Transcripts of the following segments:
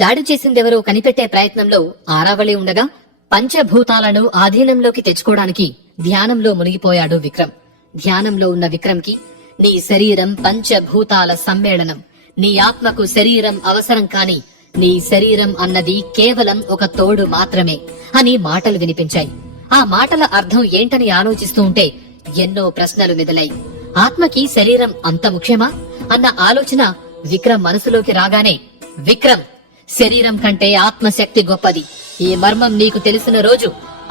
దాడి చేసిందెవరో కనిపెట్టే ప్రయత్నంలో ఆరావళి ఉండగా పంచభూతాలను ఆధీనంలోకి తెచ్చుకోవడానికి ధ్యానంలో మునిగిపోయాడు విక్రమ్. ధ్యానంలో ఉన్న విక్రమ్కి నీ శరీరం పంచభూతాల సమ్మేళనం, నీ ఆత్మకు శరీరం అవసరం కాని నీ శరీరం అన్నది కేవలం ఒక తోడు మాత్రమే అని మాటలు వినిపించాయి. ఆ మాటల అర్థం ఏంటని ఆలోచిస్తూ ఉంటే ఎన్నో ప్రశ్నలు మెదలాయి. ఆత్మకి శరీరం అంత ముఖ్యమా అన్న ఆలోచన విక్రమ్ మనసులోకి రాగానే, విక్రమ్, శరీరం కంటే ఆత్మశక్తి గొప్పది. ఈ మర్మం నీకు తెలిసిన రోజు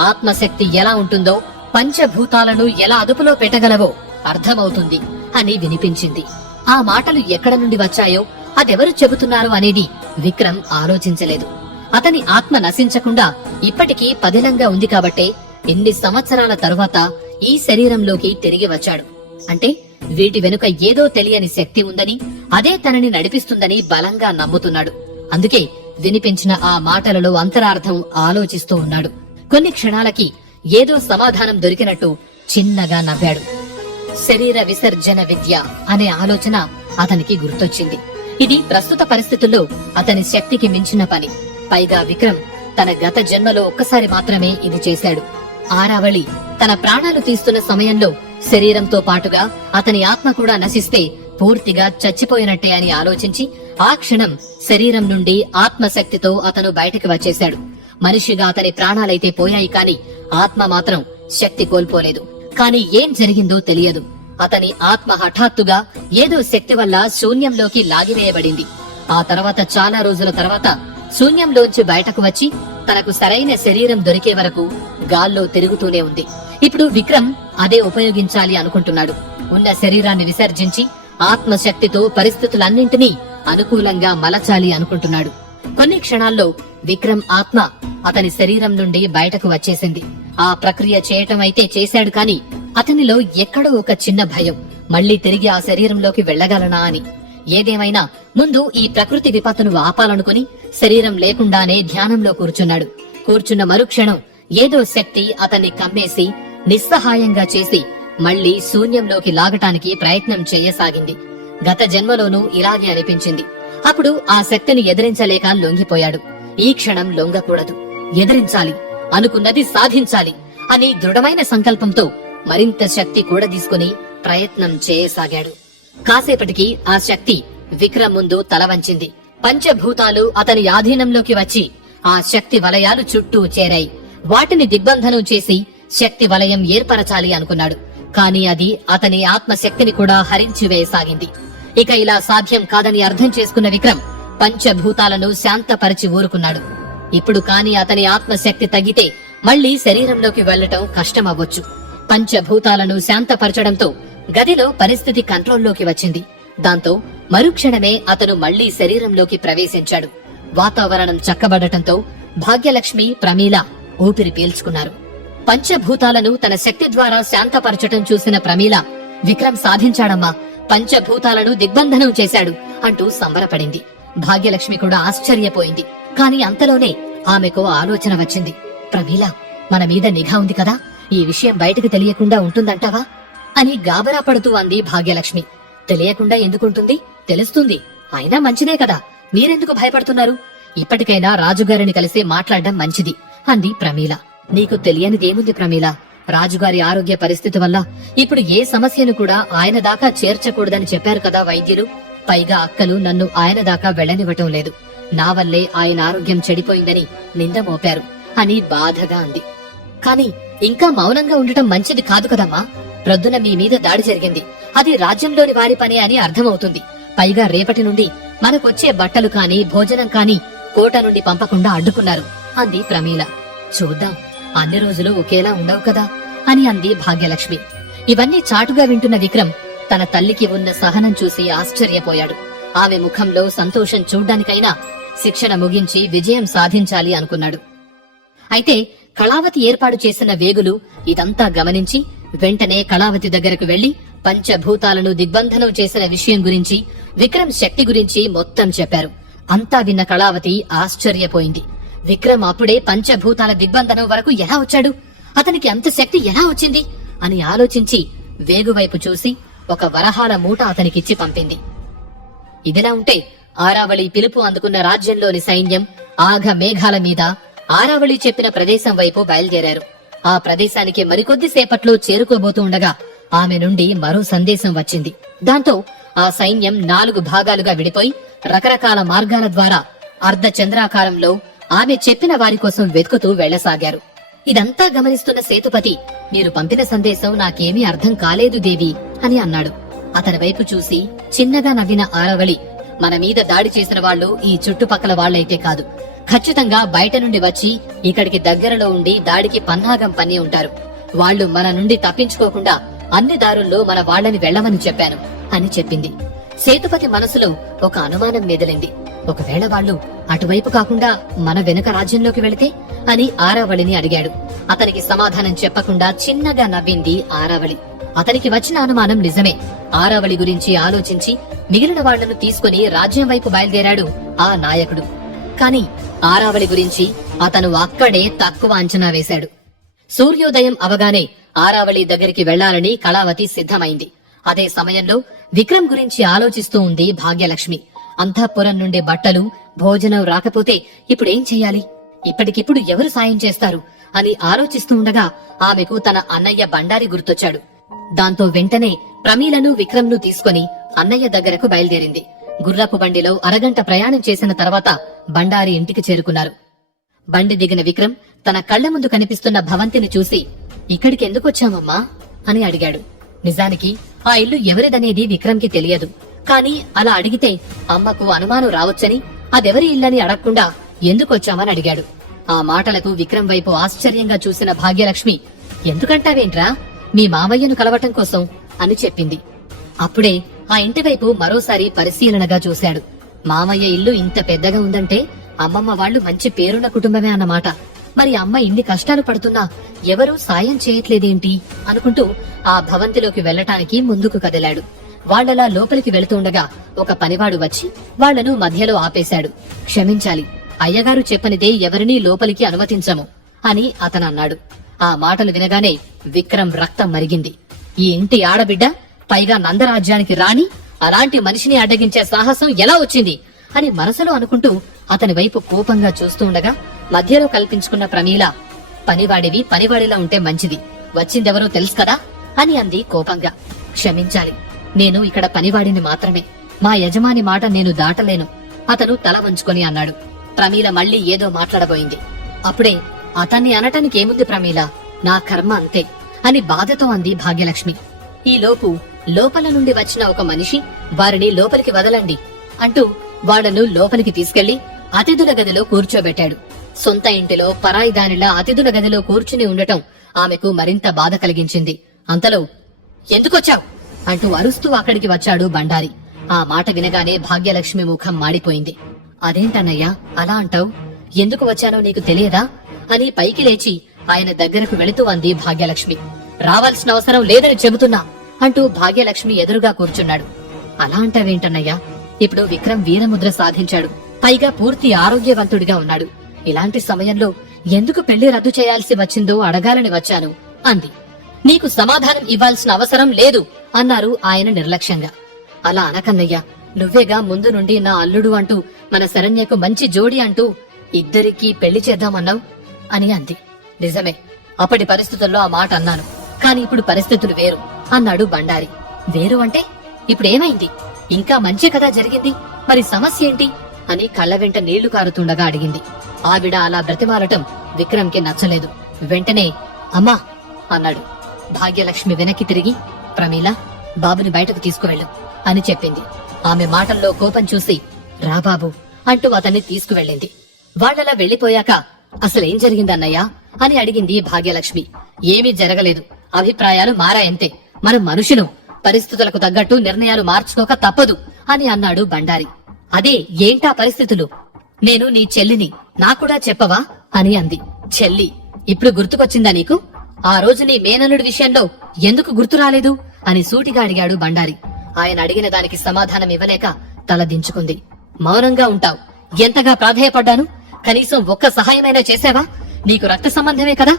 ఆత్మశక్తి ఎలా ఉంటుందో, పంచభూతాలను ఎలా అదుపులో పెట్టగలవో అర్థమవుతుంది అని వినిపించింది. ఆ మాటలు ఎక్కడ నుండి వచ్చాయో, అదెవరు చెబుతున్నారు అనేది విక్రమ్ ఆలోచించలేదు. అతని ఆత్మ నశించకుండా ఇప్పటికీ పదిలంగా ఉంది కాబట్టే ఎన్ని సంవత్సరాల తరువాత ఈ శరీరంలోకి తిరిగి వచ్చాడు. అంటే వీటి వెనుక ఏదో తెలియని శక్తి ఉందని, అదే తనని నడిపిస్తుందని బలంగా నమ్ముతున్నాడు. అందుకే వినిపించిన ఆ మాటలలో అంతరార్థం ఆలోచిస్తూ ఉన్నాడు. కొన్ని క్షణాలకి ఏదో సమాధానం దొరికినట్టు చిన్నగా నవ్వాడు. శరీర విసర్జన విద్య అనే ఆలోచన అతనికి గుర్తొచ్చింది. ఇది ప్రస్తుత పరిస్థితుల్లో అతని శక్తికి మించిన పని. పైగా విక్రమ్ తన గత జన్మలో ఒక్కసారి మాత్రమే ఇది చేశాడు. ఆరావళి తన ప్రాణాలు తీస్తున్న సమయంలో శరీరంతో పాటుగా అతని ఆత్మ కూడా నశిస్తే పూర్తిగా చచ్చిపోయినట్టే అని ఆలోచించి ఆ క్షణం శరీరం నుండి ఆత్మశక్తితో అతను బయటకు వచ్చేశాడు. మనిషిగా అతని ప్రాణాలైతే పోయాయి కాని ఆత్మ మాత్రం శక్తి కోల్పోలేదు. కాని ఏం జరిగిందో తెలియదు. అతని ఆత్మ హఠాత్తుగా ఏదో శక్తి వల్ల శూన్యంలోకి లాగివేయబడింది. ఆ తర్వాత చాలా రోజుల తర్వాత శూన్యంలోంచి బయటకు వచ్చి తనకు సరైన శరీరం దొరికే వరకు గాల్లో తిరుగుతూనే ఉంది. ఇప్పుడు విక్రమ్ అదే ఉపయోగించాలి అనుకుంటున్నాడు. ఉన్న శరీరాన్ని విసర్జించి ఆత్మశక్తితో పరిస్థితులన్నింటినీ అనుకూలంగా మలచాలి అనుకుంటున్నాడు. కొన్ని క్షణాల్లో విక్రమ్ ఆత్మ అతని శరీరం నుండి బయటకు వచ్చేసింది. ఆ ప్రక్రియ చేయటం అయితే చేశాడు కాని అతనిలో ఎక్కడో ఒక చిన్న భయం, మళ్లీ తిరిగి ఆ శరీరంలోకి వెళ్లగలనా అని. ఏదేమైనా ముందు ఈ ప్రకృతి విపత్తును ఆపాలనుకుని శరీరం లేకుండానే ధ్యానంలో కూర్చున్నాడు. కూర్చున్న మరుక్షణం ఏదో శక్తి అతన్ని కమ్మేసి నిస్సహాయంగా చేసి మళ్లీ శూన్యంలోకి లాగటానికి ప్రయత్నం చేయసాగింది. గత జన్మలోనూ ఇలాగే అనిపించింది. అప్పుడు ఆ శక్తిని ఎదిరించలేక లొంగిపోయాడు. ఈ క్షణం లొంగకూడదు, ఎదిరించాలి, అనుకున్నది సాధించాలి అని దృఢమైన సంకల్పంతో మరింత శక్తి కూడా తీసుకుని ప్రయత్నం చేయసాగాడు. కాసేపటికి ఆ శక్తి విక్రమ్ ముందు తల వంచింది. పంచభూతాలు అతని ఆధీనంలోకి వచ్చి ఆ శక్తి వలయాలు చుట్టూ చేరాయి. వాటిని దిగ్బంధనం చేసి శక్తి వలయం ఏర్పరచాలి అనుకున్నాడు. కాని అది అతని ఆత్మశక్తిని కూడా హరించి వేయసాగింది. ఇక ఇలా సాధ్యం కాదని అర్థం చేసుకున్న విక్రమ్ పంచభూతాలను శాంతపరిచి ఊరుకున్నాడు. ఇప్పుడు కాని అతని ఆత్మశక్తి తగ్గితే మళ్లీ శరీరంలోకి వెళ్లటం కష్టమవ్వొచ్చు. పంచభూతాలను శాంతపరచడంతో గదిలో పరిస్థితి కంట్రోల్లోకి వచ్చింది. దాంతో మరుక్షణమే అతను మళ్లీ శరీరంలోకి ప్రవేశించాడు. వాతావరణం చక్కబడటంతో భాగ్యలక్ష్మి, ప్రమీల ఊపిరి పీల్చుకున్నారు. పంచభూతాలను తన శక్తి ద్వారా శాంతపరచటం చూసిన ప్రమీల, విక్రమ్ సాధించాడమ్మా, పంచభూతాలను దిగ్బంధనం చేశాడు అంటూ సంబరపడింది. భాగ్యలక్ష్మి కూడా ఆశ్చర్యపోయింది. కాని అంతలోనే ఆమెకు ఆలోచన వచ్చింది. ప్రమీల, మన మీద నిఘా ఉంది కదా, ఈ విషయం బయటకు తెలియకుండా ఉంటుందంటావా అని గాబరా పడుతూ అంది భాగ్యలక్ష్మి. తెలియకుండా ఎందుకుంటుంది, తెలుస్తుంది, అయినా మంచిదే కదా, మీరెందుకు భయపడుతున్నారు? ఇప్పటికైనా రాజుగారిని కలిసి మాట్లాడడం మంచిది అంది ప్రమీల. నీకు తెలియనిదేముంది ప్రమీల, రాజుగారి ఆరోగ్య పరిస్థితి వల్ల ఇప్పుడు ఏ సమస్యను కూడా ఆయన దాకా చేర్చకూడదని చెప్పారు కదా వైద్యులు. పైగా అక్కలు నన్ను ఆయన దాకా వెళ్లనివ్వటం లేదు. నా వల్లే ఆయన ఆరోగ్యం చెడిపోయిందని నింద మోపారు అని బాధగా అంది. కాని ఇంకా మౌనంగా ఉండటం మంచిది కాదు కదమ్మా. ప్రొద్దున మీ మీద దాడి జరిగింది, అది రాజ్యంలోని వారి పని అని అర్థమవుతుంది. పైగా రేపటి నుండి మనకొచ్చే బట్టలు కాని భోజనం కాని కోట నుండి పంపకుండా అడ్డుకున్నారు అంది ప్రమీల. చూద్దాం, అన్ని రోజులు ఒకేలా ఉండవు కదా అని అంది భాగ్యలక్ష్మి. ఇవన్నీ చాటుగా వింటున్న విక్రమ్ తన తల్లికి ఉన్న సహనం చూసి ఆశ్చర్యపోయాడు. ఆమె ముఖంలో సంతోషం చూడ్డానికైనా శిక్షణ ముగించి విజయం సాధించాలి అనుకున్నాడు. అయితే కళావతి ఏర్పాటు చేసిన వేగులు ఇదంతా గమనించి వెంటనే కళావతి దగ్గరకు వెళ్లి పంచభూతాలను దిగ్బంధనం చేసిన విషయం గురించి, విక్రమ్ శక్తి గురించి మొత్తం చెప్పారు. అంతా విన్న కళావతి ఆశ్చర్యపోయింది. విక్రమ్ అప్పుడే పంచభూతాల దిగ్బంధనం వరకు ఎలా వచ్చాడు, అతనికి అంత శక్తి ఎలా వచ్చింది అని ఆలోచించి వేగువైపు చూసి ఒక వరహాల మూట అతనికిచ్చి పంపింది. ఇదిలా ఉంటే ఆరావళి పిలుపు అందుకున్న రాజ్యంలోని సైన్యం ఆఘ మేఘాల మీద ఆరావళి చెప్పిన ప్రదేశం వైపు బయలుదేరారు. ఆ ప్రదేశానికి మరికొద్ది సేపట్లో చేరుకోబోతూ ఉండగా ఆమె నుండి మరో సందేశం వచ్చింది. దాంతో ఆ సైన్యం 4 భాగాలుగా విడిపోయి రకరకాల మార్గాల ద్వారా అర్ధ చంద్రాకారంలో ఆమె చెప్పిన వారి కోసం వెతుకుతూ వెళ్లసాగారు. ఇదంతా గమనిస్తున్న సేతుపతి, మీరు పంపిన సందేశం నాకేమీ అర్థం కాలేదు దేవి అని అన్నాడు. అతని వైపు చూసి చిన్నగా నవ్విన ఆరావళి, మన మీద దాడి చేసిన వాళ్లు ఈ చుట్టుపక్కల వాళ్లైతే కాదు, ఖచ్చితంగా బయట నుండి వచ్చి ఇక్కడికి దగ్గరలో ఉండి దాడికి పన్నాగం పన్ని ఉంటారు. వాళ్లు మన నుండి తప్పించుకోకుండా అన్ని దారుల్లో మన వాళ్లని వెళ్లమని చెప్పాను అని చెప్పింది. సేతుపతి మనసులో ఒక అనుమానం మెదిలింది. ఒకవేళ వాళ్లు అటువైపు కాకుండా మన వెనుక రాజ్యంలోకి వెళితే అని ఆరావళిని అడిగాడు. అతనికి సమాధానం చెప్పకుండా చిన్నగా నవ్వింది ఆరావళి. అతనికి వచ్చిన అనుమానం నిజమే. ఆరావళి గురించి ఆలోచించి మిగిలిన వాళ్లను తీసుకుని రాజ్యం వైపు బయలుదేరాడు ఆ నాయకుడు. కాని ఆరావళి గురించి అతను అక్కడే తక్కువ అంచనా వేశాడు. సూర్యోదయం అవగానే ఆరావళి దగ్గరికి వెళ్లాలని కళావతి సిద్ధమైంది. అదే సమయంలో విక్రమ్ గురించి ఆలోచిస్తూ ఉంది భాగ్యలక్ష్మి. అంతఃపురం నుండి బట్టలు, భోజనం రాకపోతే ఇప్పుడేం చెయ్యాలి? ఇప్పటికిప్పుడు ఎవరు సాయం చేస్తారు అని ఆలోచిస్తూ ఉండగా ఆమెకు తన అన్నయ్య బండారి గుర్తొచ్చాడు. దాంతో వెంటనే ప్రమీలను, విక్రమ్ను తీసుకుని అన్నయ్య దగ్గరకు బయలుదేరింది. గుర్రపు బండిలో అరగంట ప్రయాణం చేసిన తర్వాత బండారి ఇంటికి చేరుకున్నారు. బండి దిగిన విక్రమ్ తన కళ్ల ముందు కనిపిస్తున్న భవంతిని చూసి, ఇక్కడికి ఎందుకొచ్చామమ్మా అని అడిగాడు. నిజానికి ఆ ఇల్లు ఎవరిదనేది విక్రమ్ కి తెలియదు. కాని అలా అడిగితే అమ్మకు అనుమానం రావచ్చని అదెవరి ఇల్లని అడగకుండా ఎందుకొచ్చామని అడిగాడు. ఆ మాటలకు విక్రమ్ వైపు ఆశ్చర్యంగా చూసిన భాగ్యలక్ష్మి, ఎందుకంటావేంట్రా, మీ మామయ్యను కలవటం కోసం అని చెప్పింది. అప్పుడే ఆ ఇంటి వైపు మరోసారి పరిశీలనగా చూశాడు. మామయ్య ఇల్లు ఇంత పెద్దగా ఉందంటే అమ్మమ్మ వాళ్లు మంచి పేరున్న కుటుంబమే అన్నమాట. మరి అమ్మ ఇన్ని కష్టాలు పడుతున్నా ఎవరూ సాయం చేయట్లేదేంటి అనుకుంటూ ఆ భవంతిలోకి వెళ్లటానికి ముందుకు కదిలాడు. వాళ్లలా లోపలికి వెళుతుండగా ఒక పనివాడు వచ్చి వాళ్లను మధ్యలో ఆపేశాడు. క్షమించాలి, అయ్యగారు చెప్పనిదే ఎవరినీ లోపలికి అనుమతించము అని అతనన్నాడు. ఆ మాటలు వినగానే విక్రమ్ రక్తం మరిగింది. ఈ ఇంటి ఆడబిడ్డ, పైగా నందరాజ్యానికి రాణి, అలాంటి మనిషిని అడ్డగించే సాహసం ఎలా వచ్చింది అని మనసులో అనుకుంటూ అతని వైపు కోపంగా చూస్తుండగా మధ్యలో కల్పించుకున్న ప్రమీల, పనివాడివి పనివాడిలా ఉంటే మంచిది, వచ్చిందెవరో తెలుసు కదా అని అంది కోపంగా. క్షమించాలి, నేను ఇక్కడ పనివాడిని మాత్రమే, మా యజమాని మాట నేను దాటలేను అతను తల వంచుకొని అన్నాడు. ప్రమీల మళ్లీ ఏదో మాట్లాడబోయింది. అప్పుడే అతన్ని అనటానికి ఏముంది ప్రమీల, నా కర్మ అంతే అని బాధతో అంది భాగ్యలక్ష్మి. ఈలోపు లోపల నుండి వచ్చిన ఒక మనిషి వారిని లోపలికి వదలండి అంటూ వాళ్లను లోపలికి తీసుకెళ్లి అతిథుల గదిలో కూర్చోబెట్టాడు. సొంత ఇంటిలో పరాయి దానిలా అతిథుల గదిలో కూర్చుని ఉండటం ఆమెకు మరింత బాధ కలిగించింది. అంతలో, ఎందుకొచ్చావ్ అంటూ అరుస్తూ అక్కడికి వచ్చాడు బండారి. ఆ మాట వినగానే భాగ్యలక్ష్మి ముఖం మాడిపోయింది. అదేంటన్నయ్యా అలా అంటావ్, ఎందుకు వచ్చానో నీకు తెలియదా అని పైకి లేచి ఆయన దగ్గరకు వెళుతూ అంది భాగ్యలక్ష్మి. రావాల్సిన అవసరం లేదని చెబుతున్నా అంటూ భాగ్యలక్ష్మి ఎదురుగా కూర్చున్నాడు. అలా అంటావేంటన్నయ్యా, ఇప్పుడు విక్రమ్ వీరముద్ర సాధించాడు, పైగా పూర్తి ఆరోగ్యవంతుడిగా ఉన్నాడు. ఇలాంటి సమయంలో ఎందుకు పెళ్లి రద్దు చేయాల్సి వచ్చిందో అడగాలని వచ్చాను అంది. నీకు సమాధానం ఇవ్వాల్సిన అవసరం లేదు అన్నారు ఆయన నిర్లక్ష్యంగా. అలా అనకన్నయ్యా, నువ్వేగా ముందు నుండి నా అల్లుడు అంటూ మన శరణ్యకు మంచి జోడి అంటూ ఇద్దరికీ పెళ్లి చేద్దామన్నావు అని అంది. నిజమే, అప్పటి పరిస్థితుల్లో ఆ మాట అన్నాను, కాని ఇప్పుడు పరిస్థితులు వేరు అన్నాడు బండారి. వేరు అంటే ఇప్పుడేమైంది? ఇంకా మంచి కదా జరిగింది, మరి సమస్య ఏంటి అని కళ్ల వెంట నీళ్లు కారుతుండగా అడిగింది. ఆవిడ అలా బ్రతిమాలటం విక్రమ్ కి నచ్చలేదు. వెంటనే అమ్మా అన్నాడు. భాగ్యలక్ష్మి వెనక్కి తిరిగి, ప్రమీల, బాబుని బయటకు తీసుకువెళ్ళు అని చెప్పింది. ఆమె మాటల్లో కోపం చూసి, రా బాబు అంటూ అతన్ని తీసుకువెళ్ళింది. వాళ్లలా వెళ్లిపోయాక అసలేం జరిగిందన్నయ్యా అని అడిగింది భాగ్యలక్ష్మి. ఏమీ జరగలేదు, అభిప్రాయాలు మారాయంతే, మనం మనుషులు, పరిస్థితులకు తగ్గట్టు నిర్ణయాలు మార్చుకోక తప్పదు అని అన్నాడు బండారి. అదే ఏంటా పరిస్థితులు? నేను నీ చెల్లిని, నాకూడా చెప్పవా అని అంది. చెల్లి ఇప్పుడు గుర్తుకొచ్చిందా నీకు? ఆ రోజు నీ మేనల్లుడి విషయంలో ఎందుకు గుర్తు రాలేదు అని సూటిగా అడిగాడు బండారి. ఆయన అడిగిన దానికి సమాధానం ఇవ్వలేక తల దించుకుంది. మౌనంగా ఉంటావు, ఎంతగా ప్రాధేయపడ్డాను, కనీసం ఒక్క సహాయమైనా చేశావా? నీకు రక్త సంబంధమే కదా,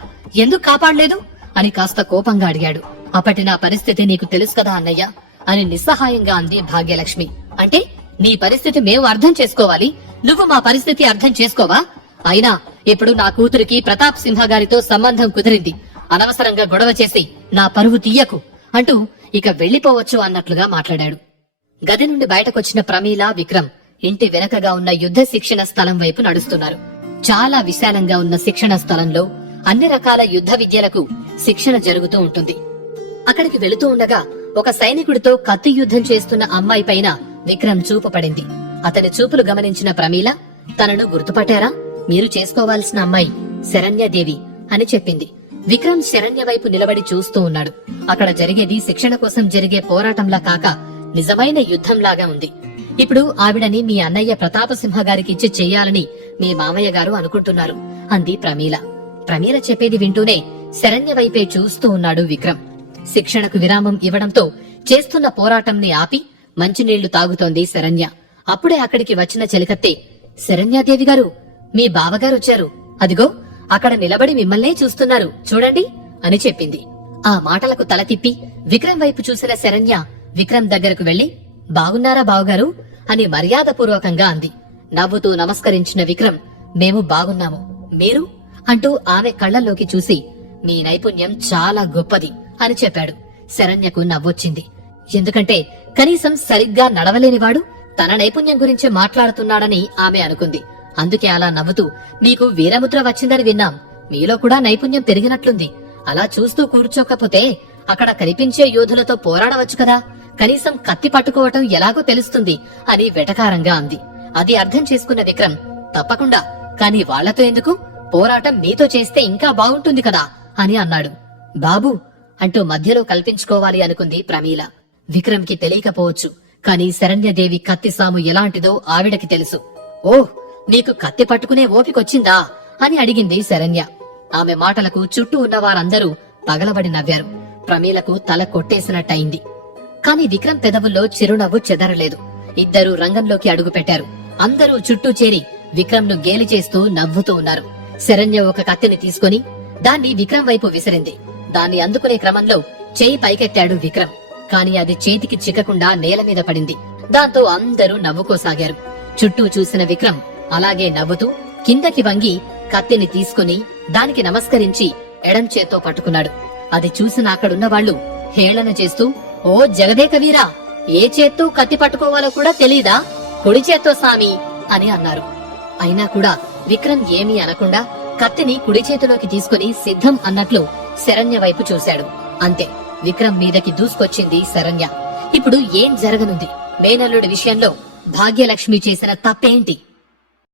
ఎందుకు కాపాడలేదు అని కాస్త కోపంగా అడిగాడు. అప్పటి నా పరిస్థితి నీకు తెలుసు కదా అన్నయ్య అని నిస్సహాయంగా అంది భాగ్యలక్ష్మి. అంటే నీ పరిస్థితి మేము అర్థం చేసుకోవాలి, నువ్వు మా పరిస్థితి అర్థం చేసుకోవా? అయినా ఇప్పుడు నా కూతురికి ప్రతాప్ సింహ గారితో సంబంధం కుదిరింది, అనవసరంగా గొడవ చేసి నా పరువు తీయకు అంటూ ఇక వెళ్లిపోవచ్చు అన్నట్లుగా మాట్లాడాడు. గది నుండి బయటకొచ్చిన ప్రమీల, విక్రమ్ ఇంటి వెనకగా ఉన్న యుద్ధ శిక్షణ స్థలం వైపు నడుస్తున్నారు. చాలా విశాలంగా ఉన్న శిక్షణ స్థలంలో అన్ని రకాల యుద్ధ విద్యలకు శిక్షణ జరుగుతూ ఉంటుంది. అక్కడికి వెళుతూ ఉండగా ఒక సైనికుడితో కత్తి యుద్ధం చేస్తున్న అమ్మాయి పైన విక్రమ్ చూపు పడింది. అతని చూపులు గమనించిన ప్రమీల, తనను గుర్తుపట్టారా? మీరు చేసుకోవాల్సిన అమ్మాయి శరణ్యదేవి అని చెప్పింది. విక్రమ్ శరణ్య వైపు నిలబడి చూస్తూ ఉన్నాడు. అక్కడ జరిగేది శిక్షణ కోసం జరిగే పోరాటంలా కాక నిజమైన యుద్ధంలాగా ఉంది. ఇప్పుడు ఆవిడని మీ అన్నయ్య ప్రతాపసింహ గారికి ఇచ్చి చెయ్యాలని మీ మామయ్య గారు అనుకుంటున్నారు అంది ప్రమీల. ప్రమీల చెప్పేది వింటూనే శరణ్య వైపే చూస్తూ ఉన్నాడు విక్రమ్. శిక్షణకు విరామం ఇవ్వడంతో చేస్తున్న పోరాటంని ఆపి మంచినీళ్లు తాగుతోంది శరణ్య. అప్పుడే అక్కడికి వచ్చిన చెలికత్తే, శరణ్యాదేవి గారు, మీ బావగారొచ్చారు, అదిగో అక్కడ నిలబడి మిమ్మల్నే చూస్తున్నారు చూడండి అని చెప్పింది. ఆ మాటలకు తల తిప్పి విక్రమ్ వైపు చూసిన శరణ్య విక్రమ్ దగ్గరకు వెళ్లి, బాగున్నారా బావగారు అని మర్యాదపూర్వకంగా అంది. నవ్వుతూ నమస్కరించిన విక్రమ్, మేము బాగున్నాము, మీరు అంటూ ఆమె కళ్లల్లోకి చూసి, మీ నైపుణ్యం చాలా గొప్పది అని చెప్పాడు. శరణ్యకు నవ్వొచ్చింది. ఎందుకంటే కనీసం సరిగ్గా నడవలేనివాడు తన నైపుణ్యం గురించి మాట్లాడుతున్నాడని ఆమె అనుకుంది. అందుకే అలా నవ్వుతూ, మీకు వీరముద్ర వచ్చిందని విన్నాం, మీలో కూడా నైపుణ్యం పెరిగినట్లుంది, అలా చూస్తూ కూర్చోకపోతే అక్కడ కనిపించే యోధులతో పోరాడవచ్చు కదా, కనీసం కత్తి పట్టుకోవటం ఎలాగో తెలుస్తుంది అని వెటకారంగా అంది. అది అర్థం చేసుకున్న విక్రమ్, తప్పకుండా, కాని వాళ్లతో ఎందుకు, పోరాటం మీతో చేస్తే ఇంకా బాగుంటుంది కదా అని అన్నాడు. బాబు అంటూ మధ్యలో కల్పించుకోవాలి అనుకుంది ప్రమీల. విక్రమ్ కి తెలియకపోవచ్చు, కాని శరణ్యదేవి కత్తి సాము ఎలాంటిదో ఆవిడకి తెలుసు. ఓహ్, నీకు కత్తి పట్టుకునే ఓపికొచ్చిందా అని అడిగింది శరణ్య. ఆమె మాటలకు చుట్టూ ఉన్న వారందరూ పగలబడి నవ్వారు. ప్రమీలకు తల కొట్టేసినట్టయింది. కాని విక్రమ్ పెదవుల్లో చిరునవ్వు చెదరలేదు. ఇద్దరూ రంగంలోకి అడుగుపెట్టారు. అందరూ చుట్టూ చేరి విక్రమ్ ను గేలి చేస్తూ నవ్వుతూ ఉన్నారు. శరణ్య ఒక కత్తిని తీసుకుని దాన్ని విక్రమ్ వైపు విసిరింది. దాన్ని అందుకునే క్రమంలో చేయి పైకెత్తాడు విక్రమ్. కాని అది చేతికి చిక్కకుండా నేల మీద పడింది. దాంతో అందరూ నవ్వుకోసాగారు. చుట్టూ చూసిన విక్రమ్ అలాగే నవ్వుతూ కిందకి వంగి కత్తిని తీసుకుని దానికి నమస్కరించి ఎడం చేత్తో పట్టుకున్నాడు. అది చూసిన అక్కడున్న వాళ్లు హేళన చేస్తూ, ఓ జగదేక వీరా, ఏ చేత్తో కత్తి పట్టుకోవాలో కూడా తెలీదా, కుడి చేత్తో సామి అని అన్నారు. అయినా కూడా విక్రమ్ ఏమీ అనకుండా కత్తిని కుడి చేతిలోకి తీసుకుని సిద్ధం అన్నట్లు శరణ్య వైపు చూశాడు. అంతే, విక్రమ్ మీదకి దూసుకొచ్చింది శరణ్య. ఇప్పుడు ఏం జరగనుంది? మేనల్లుడి విషయంలో భాగ్యలక్ష్మి చేసిన తప్పేంటి?